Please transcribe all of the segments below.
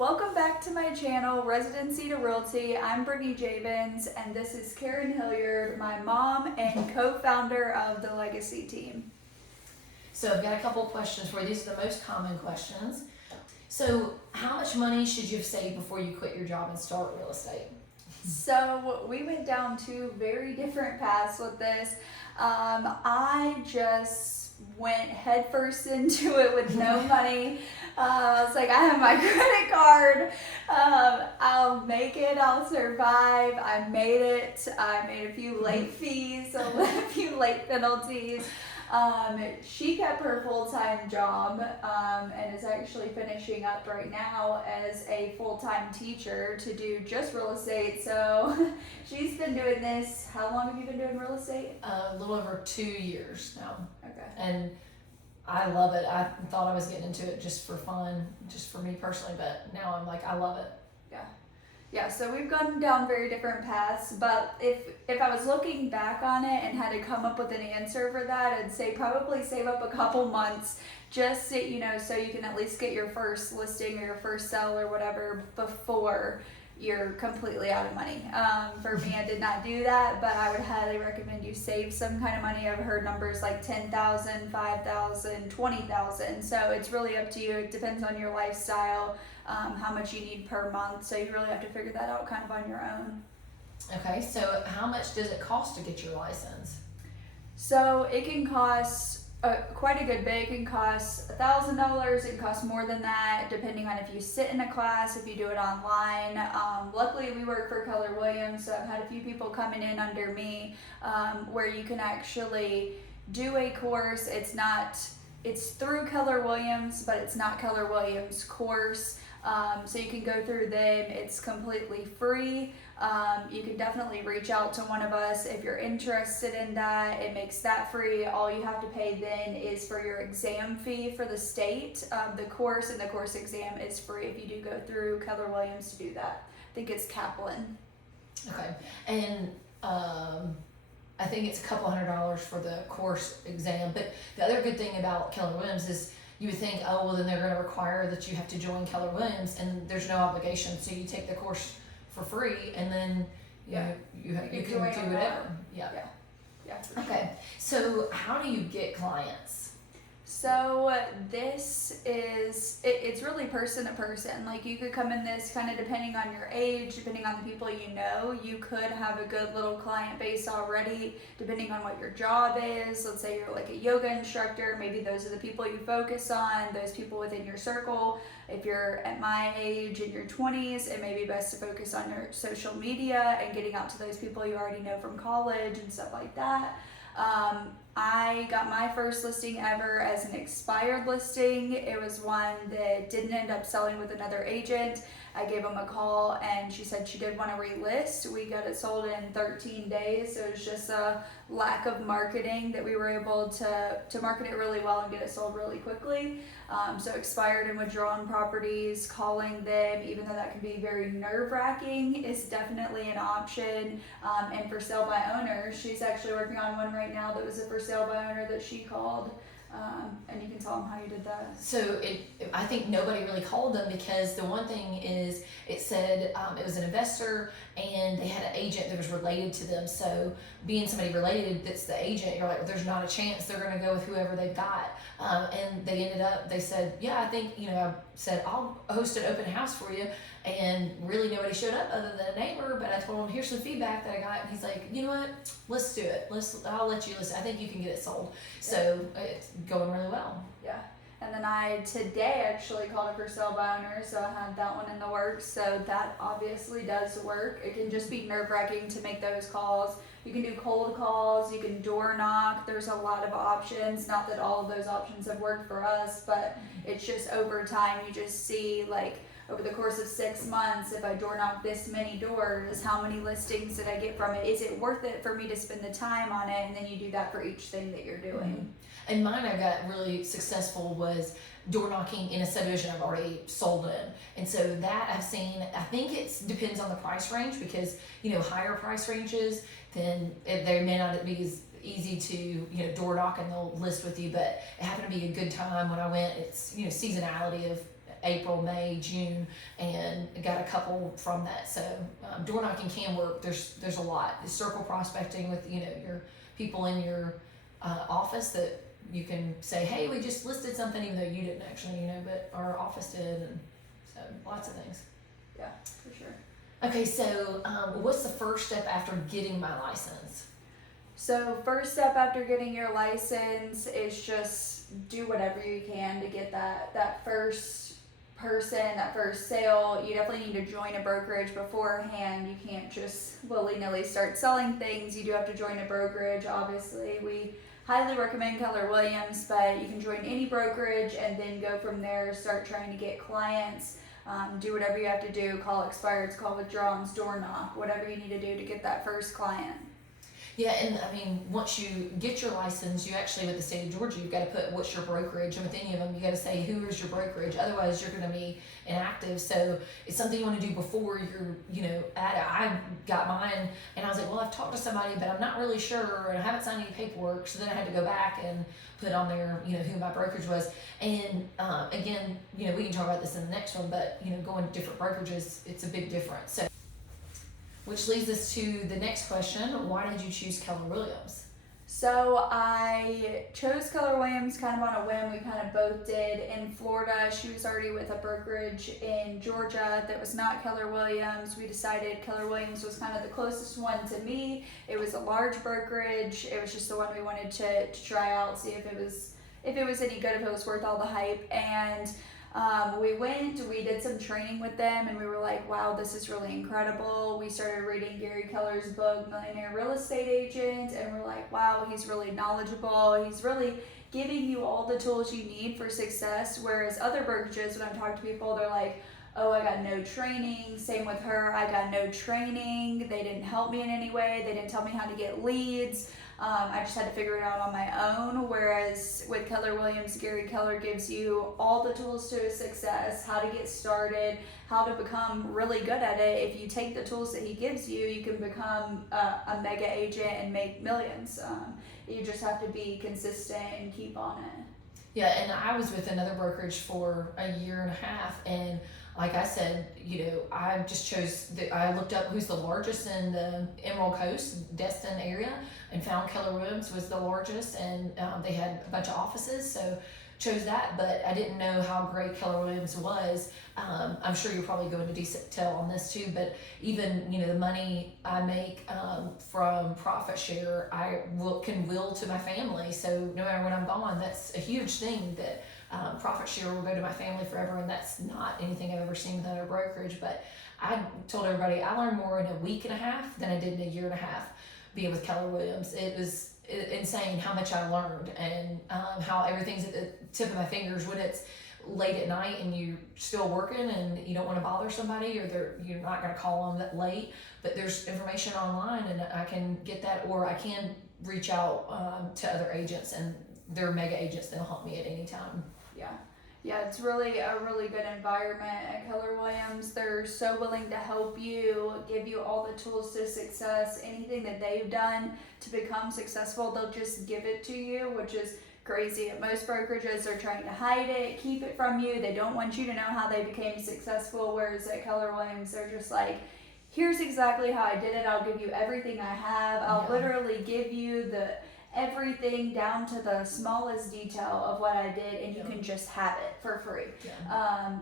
Welcome back to my channel, Residency to Realty. I'm Britney Javens, and this is Hilliard, my mom and co-founder of the Legacy team. So I've got a couple of questions for you. These are the most common questions. So how much money should you have saved before you quit your job and start real estate? So we went down two very different paths with this. I just went headfirst into it with no money. I was like, I have my credit card. I'll make it. I'll survive. I made it. I made a few late fees, a few late penalties. She kept her full-time job and is actually finishing up right now as a full-time teacher to do just real estate. So she's been doing this. How long have you been doing real estate? A little over 2 years now. Okay. And I love it. I thought I was getting into it just for fun, just for me personally, but now I'm like, I love it. Yeah, so we've gone down very different paths, but if I was looking back on it and had to come up with an answer for that, I'd say probably save up a couple months just so you can at least get your first listing or your first sell or whatever before you're completely out of money. For me, I did not do that, but I would highly recommend you save some kind of money. I've heard numbers like 10,000, 5,000, 20,000. So it's really up to you. It depends on your lifestyle, how much you need per month. So you really have to figure that out kind of on your own. Okay, so how much does it cost to get your license? So it can cost quite a good bit. It can cost $1,000. It can cost more than that, depending on if you sit in a class, if you do it online. Luckily, we work for Keller Williams, so I've had a few people coming in under me where you can actually do a course. It's through Keller Williams, but it's not Keller Williams course. So you can go through them. It's completely free. You can definitely reach out to one of us if you're interested in that. It makes that free. All you have to pay then is for your exam fee for the state. The course and the course exam is free if you do go through Keller Williams to do that. I think it's Kaplan. Okay, and I think it's a couple $100 for the course exam, but the other good thing about Keller Williams is you would think, oh, well, then they're going to require that you have to join Keller Williams, and there's no obligation. So you take the course for free, and then you can do whatever. Yeah. For okay. Sure. So how do you get clients? So this is, it's really person to person. Like you could come in this kind of depending on your age, depending on the people you know. You could have a good little client base already, depending on what your job is. Let's say you're like a yoga instructor. Maybe those are the people you focus on, those people within your circle. If you're at my age in your 20s, it may be best to focus on your social media and getting out to those people you already know from college and stuff like that. I got my first listing ever as an expired listing. It was one that didn't end up selling with another agent. I gave them a call and she said she did want to relist. We got it sold in 13 days. So it was just a lack of marketing that we were able to market it really well and get it sold really quickly. So expired and withdrawn properties, calling them, even though that can be very nerve-wracking, is definitely an option. And for sale by owner, she's actually working on one right now that was a for sale by owner that she called. And you can tell them how you did that. So I think nobody really called them because the one thing is it said it was an investor and they had an agent that was related to them. So being somebody related that's the agent, you're like, there's not a chance they're going to go with whoever they've got. And they said, yeah, I think, I said, I'll host an open house for you. And really nobody showed up other than a neighbor, but I told him, here's some feedback that I got. And he's like, you know what, let's do it. I'll let you listen. I think you can get it sold. So it's going really well. Yeah. And then I today actually called it for sale by owner, so I had that one in the works. So that obviously does work. It can just be nerve-wracking to make those calls. You can do cold calls, you can door knock. There's a lot of options. Not that all of those options have worked for us, but it's just over time you just see over the course of 6 months, if I door knock this many doors, how many listings did I get from it? Is it worth it for me to spend the time on it? And then you do that for each thing that you're doing. And mine I got really successful was door knocking in a subdivision I've already sold in. And so that I've seen, I think it depends on the price range because, higher price ranges, then they may not be as easy to, door knock and they'll list with you, but it happened to be a good time when I went. It's, seasonality of April, May, June, and got a couple from that. So door knocking can work. There's a lot. Circle prospecting with your people in your office that you can say, hey, we just listed something, even though you didn't actually, but our office did, and so lots of things. Yeah, for sure. Okay, so what's the first step after getting my license? So first step after getting your license is just do whatever you can to get that first person, that first sale. You definitely need to join a brokerage beforehand. You can't just willy-nilly start selling things. You do have to join a brokerage, obviously. We highly recommend Keller Williams, but you can join any brokerage and then go from there, start trying to get clients. Do whatever you have to do, call expireds, call withdrawals, door knock, whatever you need to do to get that first client. Yeah, and I mean, once you get your license, you actually, with the state of Georgia, you've got to put what's your brokerage, and with any of them, you got to say who is your brokerage. Otherwise, you're going to be inactive. So it's something you want to do before you're, at it. I got mine, and I was like, well, I've talked to somebody, but I'm not really sure, and I haven't signed any paperwork. So then I had to go back and put on there, who my brokerage was. And again, we can talk about this in the next one, but going to different brokerages, it's a big difference. So. Which leads us to the next question. Why did you choose Keller Williams? So I chose Keller Williams kind of on a whim. We kind of both did. In Florida, she was already with a brokerage in Georgia that was not Keller Williams. We decided Keller Williams was kind of the closest one to me. It was a large brokerage. It was just the one we wanted to try out, see if it was any good, if it was worth all the hype. And we did some training with them, and we were like, wow, this is really incredible. We started reading Gary Keller's book, Millionaire Real Estate Agent, and we're like, wow, he's really knowledgeable. He's really giving you all the tools you need for success. Whereas other brokerages, when I talk to people, they're like, oh, I got no training. Same with her. I got no training. They didn't help me in any way. They didn't tell me how to get leads. I just had to figure it out on my own. Whereas with Keller Williams, Gary Keller gives you all the tools to success, how to get started, how to become really good at it. If you take the tools that he gives you, you can become a mega agent and make millions. You just have to be consistent and keep on it. Yeah, and I was with another brokerage for a year and a half, and like I said, I just chose, I looked up who's the largest in the Emerald Coast, Destin area, and found Keller Williams was the largest, and they had a bunch of offices, so chose that, but I didn't know how great Keller Williams was. I'm sure you'll probably go into detail on this too, but even, the money I make from profit share, I can will to my family, so no matter when I'm gone, that's a huge thing that profit share will go to my family forever, and that's not anything I've ever seen with another brokerage. But I told everybody I learned more in a week and a half than I did in a year and a half being with Keller Williams. It was insane how much I learned, and how everything's at the tip of my fingers when it's late at night and you're still working and you don't want to bother somebody, or you're not going to call them that late, but there's information online and I can get that, or I can reach out to other agents, and they're mega agents that'll help me at any time. Yeah, it's really a really good environment at Keller Williams. They're so willing to help you, give you all the tools to success. Anything that they've done to become successful, they'll just give it to you, which is crazy. At most brokerages, they're trying to hide it, keep it from you. They don't want you to know how they became successful, whereas at Keller Williams, they're just like, here's exactly how I did it. I'll give you everything I have. I'll literally give you everything down to the smallest detail of what I did, and you can just have it for free.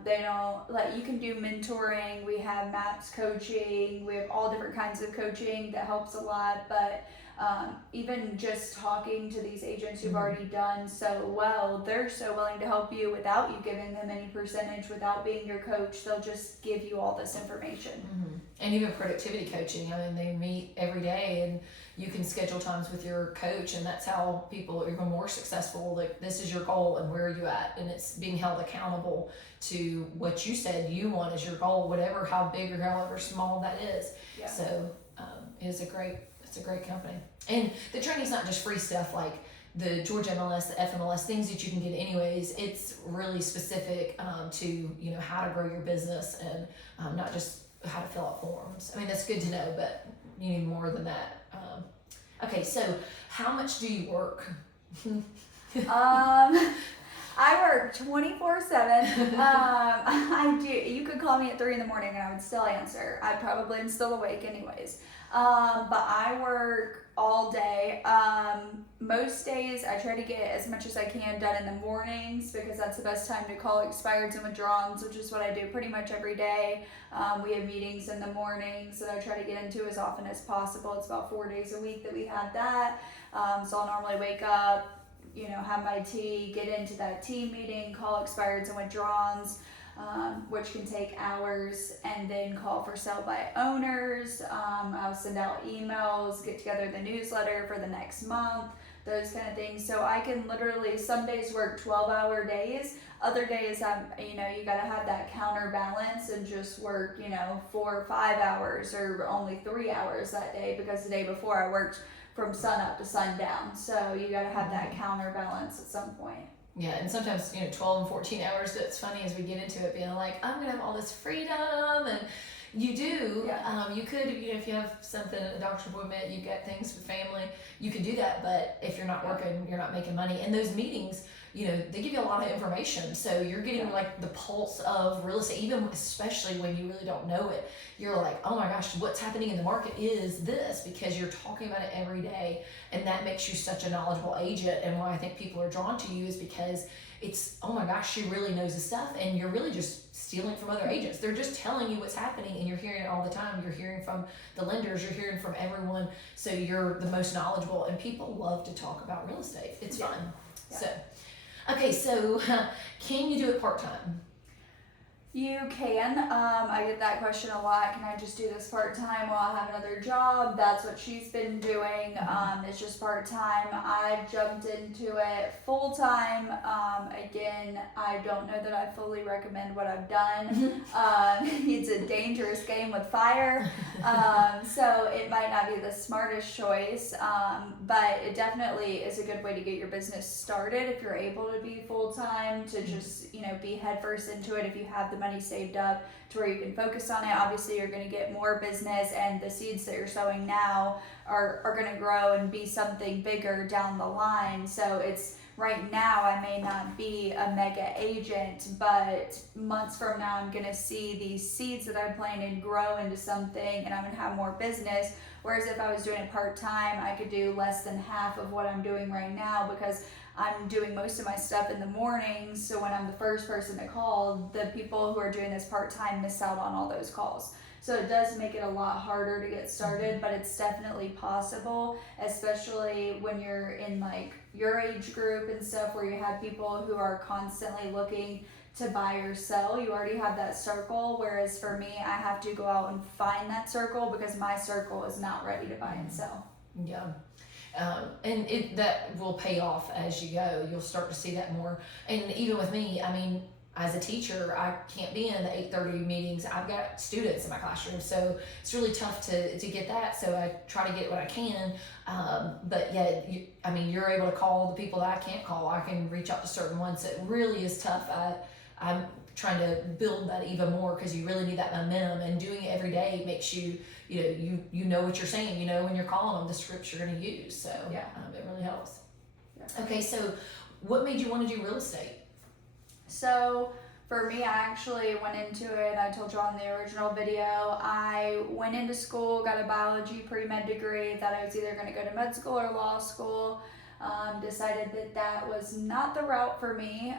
They don't you can do mentoring. We have MAPS coaching. We have all different kinds of coaching that helps a lot, but even just talking to these agents who've already done so well, they're so willing to help you without you giving them any percentage, without being your coach. They'll just give you all this information. And even productivity coaching, I mean, they meet every day, and you can schedule times with your coach, and that's how people are even more successful. Like, this is your goal and where are you at, and it's being held accountable to what you said you want as your goal, whatever, how big or however small that is. So it's a great company, and the training's not just free stuff like the Georgia MLS, the FMLS, things that you can get anyways. It's really specific to how to grow your business, and not just how to fill out forms. I mean, that's good to know, but you need more than that. Okay, so how much do you work? I work 24/7. I do. You could call me at 3 in the morning and I would still answer. I probably am still awake anyways. But I work all day. Most days I try to get as much as I can done in the mornings because that's the best time to call expireds and withdrawals, which is what I do pretty much every day. We have meetings in the mornings that I try to get into as often as possible. It's about 4 days a week that we have that. So I'll normally wake up, have my tea, get into that team meeting, call expireds and withdrawals, which can take hours, and then call for sell by owners. I'll send out emails, get together the newsletter for the next month, those kind of things. So I can literally some days work 12-hour days. Other days, you got to have that counterbalance and just work, 4 or 5 hours or only 3 hours that day, because the day before I worked from sun up to sundown. So you got to have that counterbalance at some point. Yeah, and sometimes, 12 and 14 hours, it's funny as we get into it being like, I'm going to have all this freedom, and you do. Yeah. You could, if you have something, a doctor's appointment, you got things with family, you could do that, but if you're not working, you're not making money. And those meetings, they give you a lot of information, so you're getting like the pulse of real estate, even especially when you really don't know it. You're like, oh my gosh, what's happening in the market is this, because you're talking about it every day, and that makes you such a knowledgeable agent. And why I think people are drawn to you is because it's, oh my gosh, she really knows the stuff, and you're really just stealing from other agents. They're just telling you what's happening, and you're hearing it all the time. You're hearing from the lenders, you're hearing from everyone, so you're the most knowledgeable, and people love to talk about real estate. It's fun. Yeah. So, okay, so can you do it part-time? You can. I get that question a lot. Can I just do this part-time while I have another job? That's what she's been doing. It's just part-time. I've jumped into it full-time. Again, I don't know that I fully recommend what I've done. It's a dangerous game with fire. So it might not be the smartest choice, but it definitely is a good way to get your business started if you're able to be full-time, to just, be headfirst into it if you have the money saved up to where you can focus on it. Obviously, you're going to get more business, and the seeds that you're sowing now are going to grow and be something bigger down the line. So it's right now, I may not be a mega agent, but months from now, I'm going to see these seeds that I planted grow into something, and I'm going to have more business. Whereas if I was doing it part-time, I could do less than half of what I'm doing right now, because I'm doing most of my stuff in the mornings. So when I'm the first person to call, the people who are doing this part-time miss out on all those calls. So it does make it a lot harder to get started, but it's definitely possible, especially when you're in like your age group and stuff, where you have people who are constantly looking to buy or sell. You already have that circle, whereas for me, I have to go out and find that circle because my circle is not ready to buy and sell. Yeah. And that will pay off as you go. You'll start to see that more. And even with me, as a teacher, I can't be in the 8:30 meetings. I've got students in my classroom, so it's really tough to get that. So I try to get what I can. But yeah, you're able to call the people that I can't call. I can reach out to certain ones. It really is tough. I'm trying to build that even more, because you really need that momentum, and doing it every day makes you, you know what you're saying, when you're calling them, the scripts you're going to use. So yeah, it really helps. Yeah. Okay, so what made you want to do real estate? So for me, I actually went into it, I told you on the original video, I went into school, got a biology pre-med degree, thought I was either going to go to med school or law school. Decided that was not the route for me.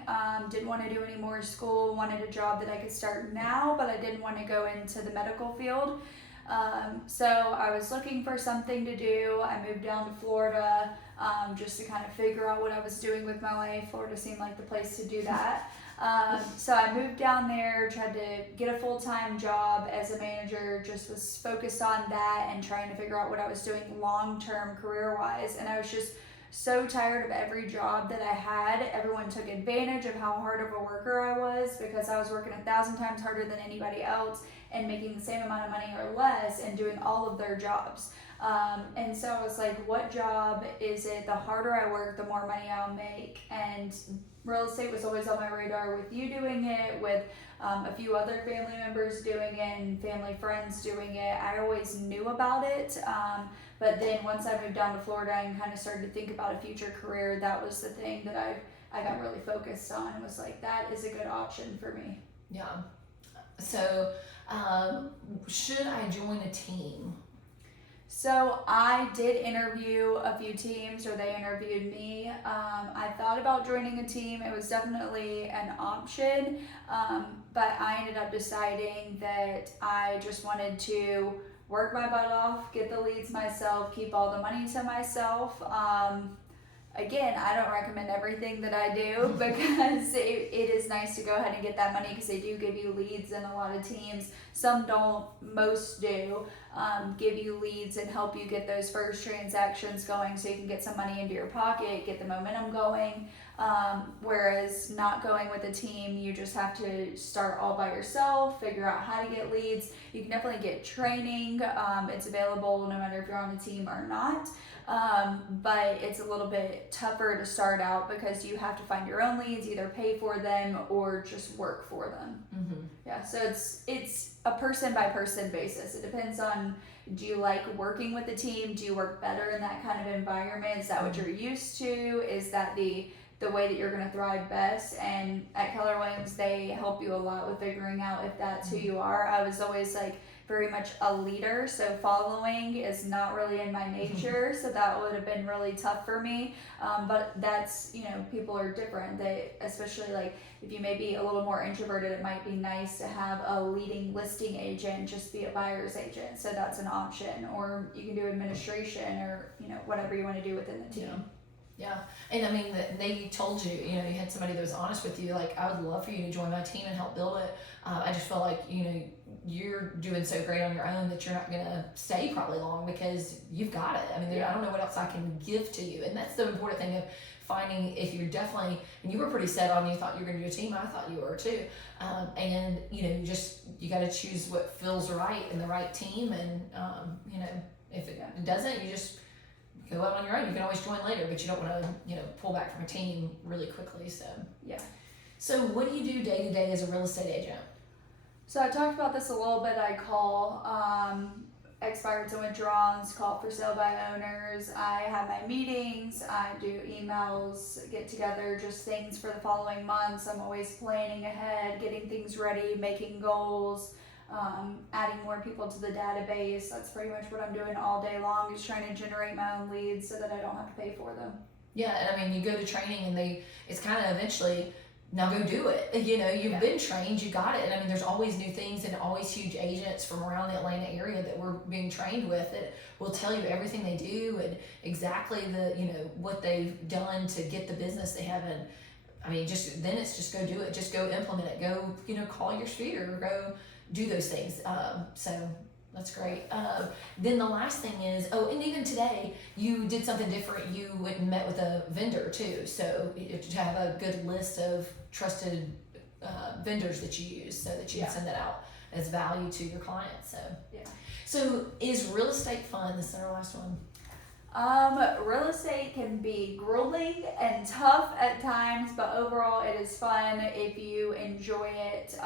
Didn't want to do any more school, wanted a job that I could start now, but I didn't want to go into the medical field. So I was looking for something to do. I moved down to Florida just to kind of figure out what I was doing with my life. Florida seemed like the place to do that. So I moved down there, tried to get a full-time job as a manager, just was focused on that and trying to figure out what I was doing long-term career-wise. And I was just so tired of every job that I had. Everyone took advantage of how hard of a worker I was, because I was working 1,000 times harder than anybody else and making the same amount of money or less and doing all of their jobs. And so I was like, what job is it? The harder I work, the more money I'll make. And real estate was always on my radar, with you doing it, with a few other family members doing it, and family friends doing it. I always knew about it. But then once I moved down to Florida and kind of started to think about a future career, that was the thing that I I got really focused on and was like, that is a good option for me. Yeah. So, should I join a team? So I did interview a few teams, or they interviewed me. I thought about joining a team. It was definitely an option, but I ended up deciding that I just wanted to work my butt off, get the leads myself, keep all the money to myself. Again, I don't recommend everything that I do because it is nice to go ahead and get that money because they do give you leads in a lot of teams. Some don't, most do give you leads and help you get those first transactions going so you can get some money into your pocket, get the momentum going. Whereas not going with a team, you just have to start all by yourself, figure out how to get leads. You can definitely get training. It's available no matter if you're on a team or not. But it's a little bit tougher to start out because you have to find your own leads, either pay for them or just work for them. Mm-hmm. Yeah, so it's a person by person basis. It depends on, do you like working with the team? Do you work better in that kind of environment? Is that what you're used to? Is that the way that you're going to thrive best? And at Keller Williams, they help you a lot with figuring out if that's who you are. I was always like very much a leader, so following is not really in my nature, so that would have been really tough for me. But that's, people are different. They, especially like if you may be a little more introverted, it might be nice to have a leading listing agent, just be a buyer's agent. So that's an option, or you can do administration, or whatever you want to do within the team. Yeah, and I mean, they told you, you had somebody that was honest with you, like, I would love for you to join my team and help build it. I just feel like, you're doing so great on your own that you're not going to stay probably long because you've got it. I mean, I don't know what else I can give to you. And that's the important thing of finding, if you're definitely, and you were pretty set on, you thought you were going to do a team, I thought you were too. And, you got to choose what feels right in the right team. And, if it doesn't, you just go out on your own. You can always join later, but you don't want to, pull back from a team really quickly. So yeah. So what do you do day to day as a real estate agent? So I talked about this a little bit. I call expireds and withdrawals, call for sale by owners. I have my meetings. I do emails, get together, just things for the following months. I'm always planning ahead, getting things ready, making goals. Adding more people to the database. That's pretty much what I'm doing all day long, is trying to generate my own leads so that I don't have to pay for them. Yeah, and I mean, you go to training and it's kind of eventually, now go do it. You've been trained, you got it. And I mean, there's always new things and always huge agents from around the Atlanta area that we're being trained with that will tell you everything they do and exactly what they've done to get the business they have. And I mean, then it's just go do it, just go implement it, go, call your sphere, go do those things. So that's great. Then the last thing is, and even today you did something different. You went and met with a vendor too. So to have a good list of trusted vendors that you use so that you can send that out as value to your clients. So yeah. So is real estate fun? This is our last one. Real estate can be grueling and tough at times, but overall it is fun if you enjoy it.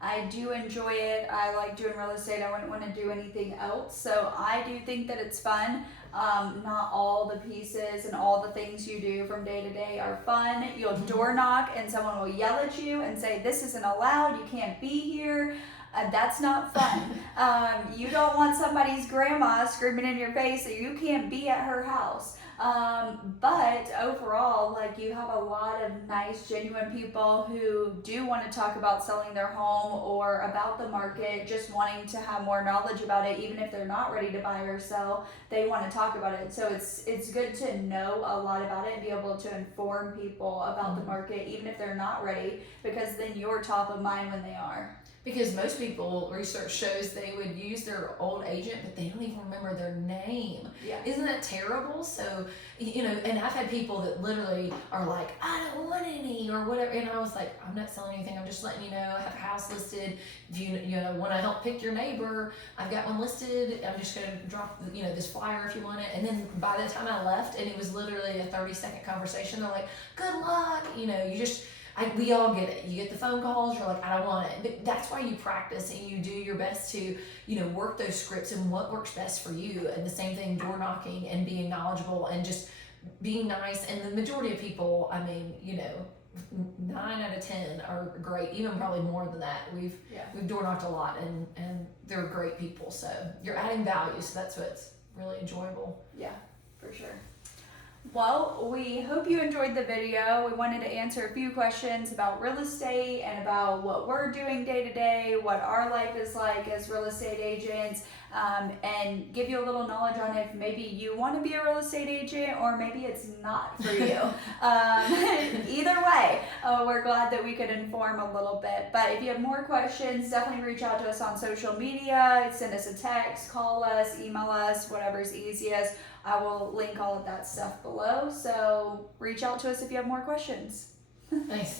I do enjoy it. I like doing real estate. I wouldn't want to do anything else. So I do think that it's fun. Not all the pieces and all the things you do from day to day are fun. You'll door knock and someone will yell at you and say, this isn't allowed. You can't be here. That's not fun. You don't want somebody's grandma screaming in your face that you can't be at her house. But overall, like, you have a lot of nice, genuine people who do want to talk about selling their home or about the market, just wanting to have more knowledge about it. Even if they're not ready to buy or sell, they want to talk about it. So it's good to know a lot about it and be able to inform people about the market, even if they're not ready, because then you're top of mind when they are. Because most people, research shows they would use their old agent, but they don't even remember their name. Yeah. Isn't that terrible? So, and I've had people that literally are like, I don't want any or whatever. And I was like, I'm not selling anything. I'm just letting you know I have a house listed. If you want to help pick your neighbor, I've got one listed. I'm just going to drop, this flyer if you want it. And then by the time I left, and it was literally a 30-second conversation, they're like, good luck. We all get it. You get the phone calls, you're like, I don't want it. But that's why you practice and you do your best to, work those scripts and what works best for you. And the same thing, door knocking and being knowledgeable and just being nice, and the majority of people, I mean, 9 out of 10 are great, even probably more than that. We've door knocked a lot, and they're great people, so you're adding value, so that's what's really enjoyable. Yeah, for sure. Well, we hope you enjoyed the video. We wanted to answer a few questions about real estate and about what we're doing day to day, what our life is like as real estate agents, and give you a little knowledge on if maybe you want to be a real estate agent or maybe it's not for you. Either way, we're glad that we could inform a little bit. But if you have more questions, definitely reach out to us on social media, send us a text, call us, email us, whatever's easiest. I will link all of that stuff below, so reach out to us if you have more questions. Thanks.